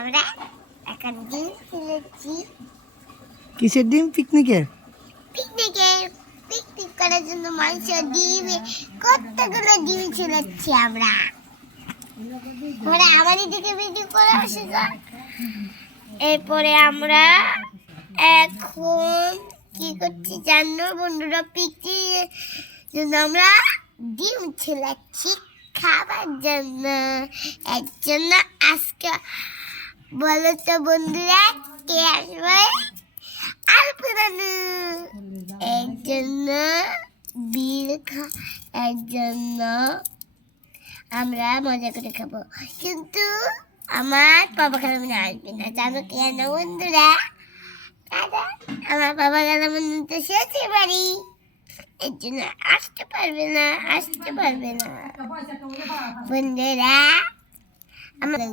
আমরা একটা ডিম ফেলেছি। কিসের ডিম? পিকনিকের পিকনিক করার জন্য মাংস ডিম কতগুলো ডিম ফেলেছি আমরা। আমারই দিকে ভিডিও করে আসে। এরপরে আমরা এখন কি করছি জানো বন্ধুরা? পিকনিকের জন্য আমরা ডিম ছেলাচ্ছি খাবার জন্য। এর জন্য আজকে বলো তো বন্ধুরা কে আসবে? আলপনানু। এর জন্য এর জন্য আমরা মজা করে খাবো, কিন্তু আমার বাবা খালাম আসবে না। জানো কেন বন্ধুরা? আমার বাবা খালাম তো শেষে বাড়ি, এর জন্য আসতে পারবে না বন্ধুরা। আমরা